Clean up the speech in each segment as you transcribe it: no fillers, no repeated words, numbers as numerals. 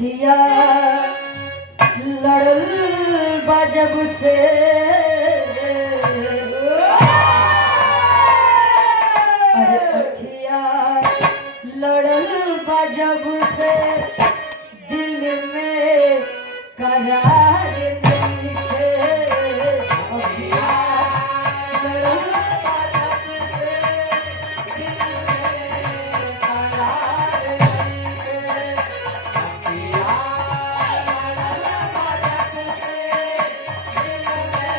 अखिया लड़ल बजब से अरे अखिया लड़ल बजब से दिल में करार नहीं थे अखिया लड़ल बजब से दिल में करार नहीं थे अखिया लड़ल बजब से दिल में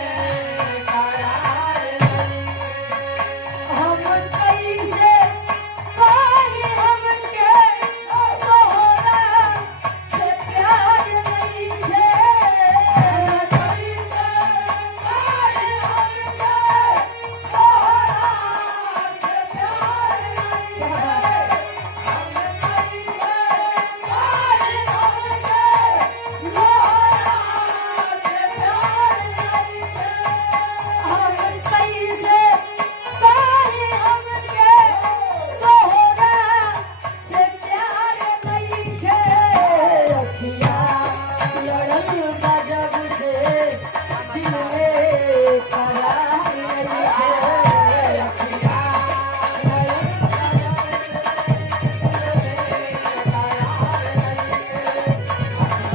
करार नहीं थे हम कैसे पाई हमके तोहरा से प्यार नहीं थे कैसे पाई हमके तोहरा से प्यार नहीं थे हम कैसे पाई हमके तोहरा से प्यार नहीं थे हम कैसे पाई हमके तोहरा से प्यार नहीं थे अखिया लड़ल बजब से दिल में करार नहीं थे अखिया लड़ल बजब से दिल में करार नहीं थे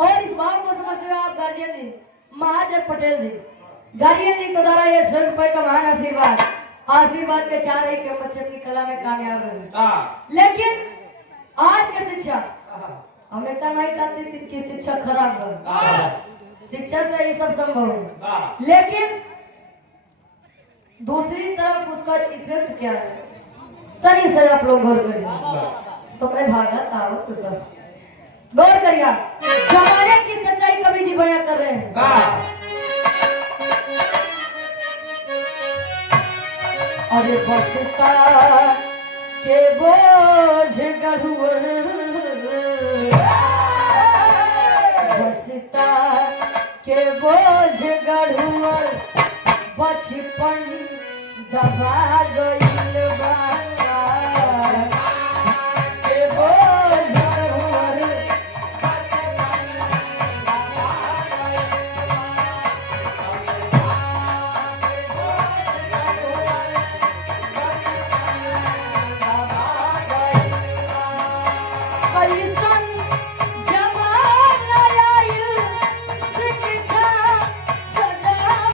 और इस बात को समझते हुए आप गार्जियन जी महाजन पटेल जी गार्जियन जी को द्वारा ये 100 रुपए का महान आशीर्वाद के चाह रहे कि हम बच्चे अपनी कला में कामयाब रहे लेकिन आज की शिक्षा हमें तो नहीं कहते थे कि शिक्षा खराब है शिक्षा से ये सब संभव है लेकिन दूसरी तरफ उसका इफेक्ट क्या है तनी से आप लोग गौर करिए तो मैं भागत आवत गौर करिए जमाने की सच्चाई कवि जी बयां कर रहे हैं अरे बसता के बोझ गढ़ुअर बसता के बोझ गढ़ुअर बचपन दबा गइल बा